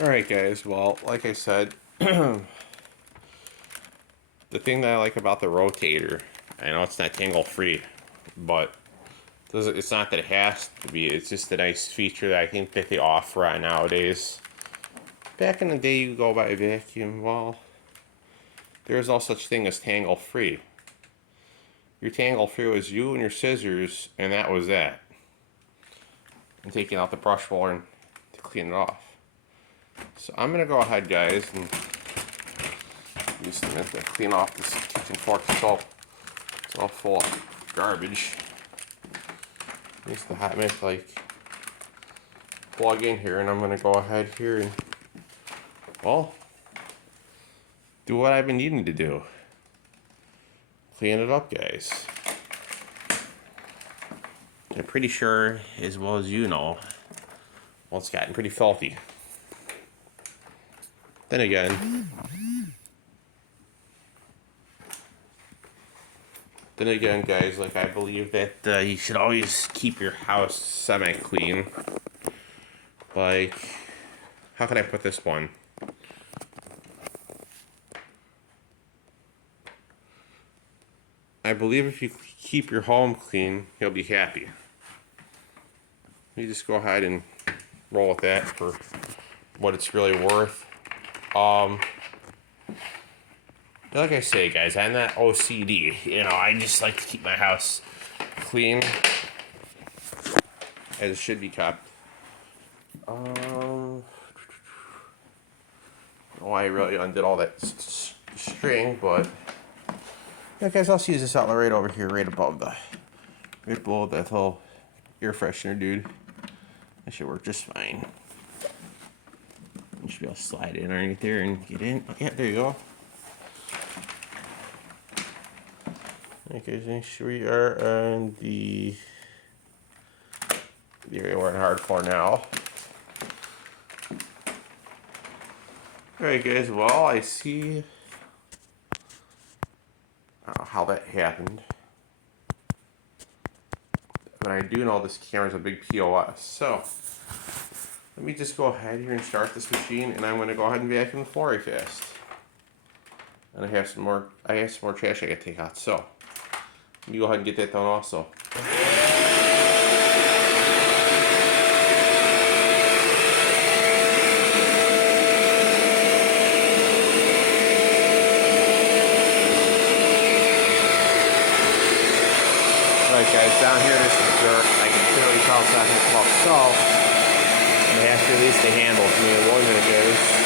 Alright guys, well, like I said, the thing that I like about the rotator, I know it's not tangle free, but it's not that it has to be, it's just a nice feature that I think that they offer on nowadays. Back in the day you go by vacuum, well, there's no such thing as tangle free. Your tangle free was you and your scissors, and that was that. And taking out the brush roller to clean it off. So I'm gonna go ahead, guys, and use a minute to clean off this kitchen fork. It's all full of garbage. Use the hot mix like plug in here, and I'm gonna go ahead here and, well, do what I've been needing to do. Clean it up, guys. I'm pretty sure, as well as you know, well, it's gotten pretty filthy. Then again, guys, like, I believe that you should always keep your house semi-clean. Like, how can I put this one? I believe if you keep your home clean, you'll be happy. You just go ahead and roll with that for what it's really worth. Like I say, guys, I'm not OCD. You know, I just like to keep my house clean as it should be kept. Oh, I really undid all that string, but yeah, guys, I'll use this outlet right over here, right below that little air freshener, dude. That should work just fine. You should be able to slide in right there and get in. Oh, yeah, there you go. Okay, make sure we are on the area we're in hardcore now. Alright, guys, well, I see how that happened. But I do know this camera's a big POS, so let me just go ahead here and start this machine, and I'm going to go ahead and vacuum the floor really fast. And I have some more trash I got to take out, so let me go ahead and get that done also. Alright guys, down here this is dirt. I can clearly tell it's not going to come up, so I'm going to have to release the handle. Give me 1 minute, guys.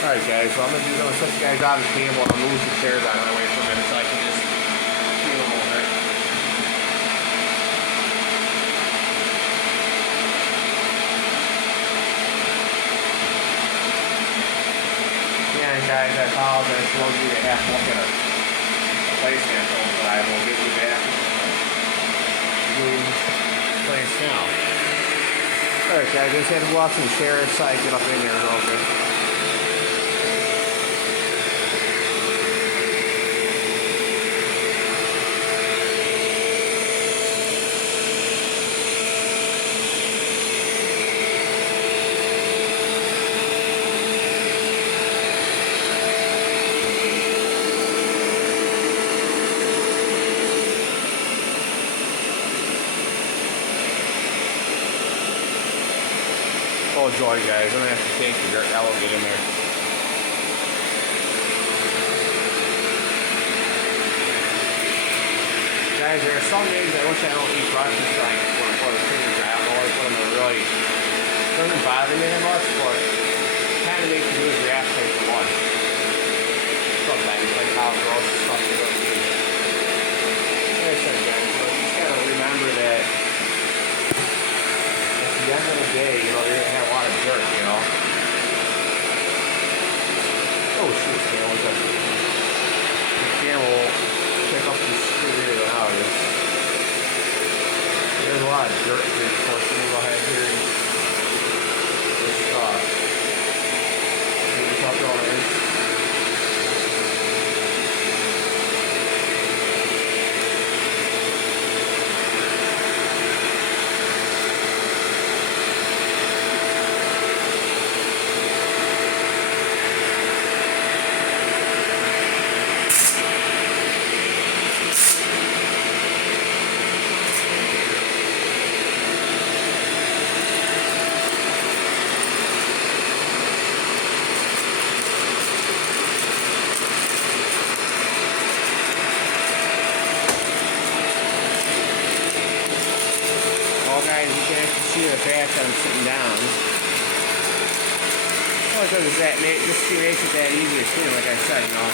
Alright guys, so I'm going to switch you guys out of the table and I'll move the chairs out of my way for a minute so I can just feel them over it. Yeah, guys, I apologize for those of you that have to look at a placement film, but I will give you back the place now. Alright guys, I just had to walk some chairs so I can get up in there a little bit. Oh joy, guys, I'm gonna have to take the dirt out and get in there. Guys, there are some days I wish I don't eat breakfast so I can put a finger grab or put them in really, it doesn't bother me that much, but it kind of makes you lose your appetite for lunch. Sometimes, like how gross stuff you don't eat. Like I said, guys, so you just gotta remember that at the end of the day, you know, you're gonna have a lot of dirt, you know. Oh shoot, man, what's that? rack that I'm sitting down. All it does is that makes it that easy to clean, like I said, you know.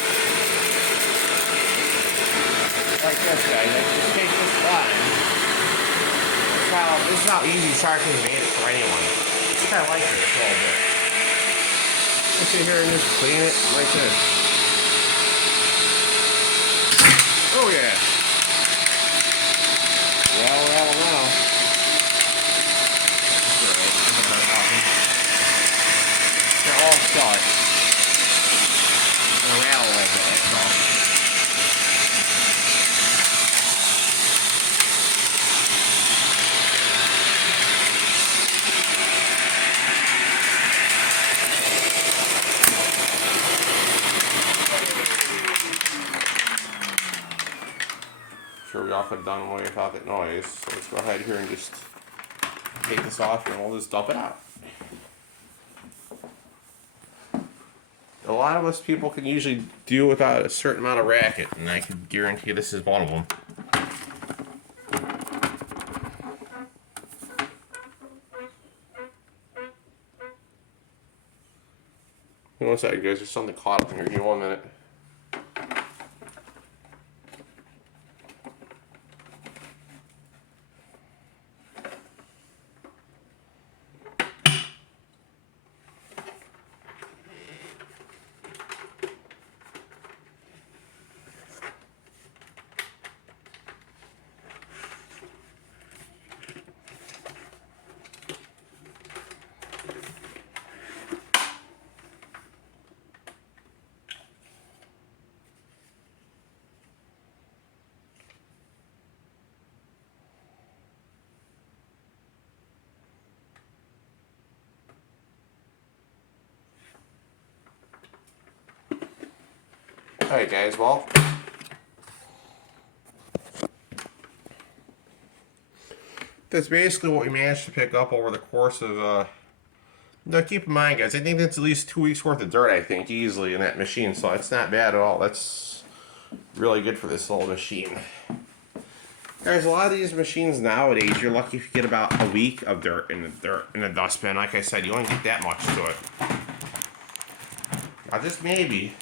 Like this, guys. I just take this line. This is how easy sharpening made it for anyone. I think I like this a little bit. I sit here and just clean it like this. Oh yeah. Well, now. They're all shut. They'll rattle a little bit, that's all. Sure, we all could have done away without that noise. So let's go ahead here and just take this off and we'll just dump it out. A lot of us people can usually do without a certain amount of racket, and I can guarantee this is one of them. One second, guys. There's something caught up in here. Give me 1 minute. Alright guys, well, that's basically what we managed to pick up over the course of, now keep in mind guys, I think that's at least 2 weeks worth of dirt, I think, easily in that machine, so it's not bad at all. That's really good for this little machine. Guys, a lot of these machines nowadays, you're lucky if you get about a week of dirt in the dustbin. Like I said, you only get that much to it. Now this maybe,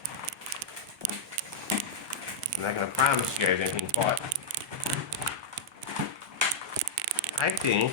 I'm not going to promise you guys anything, but I think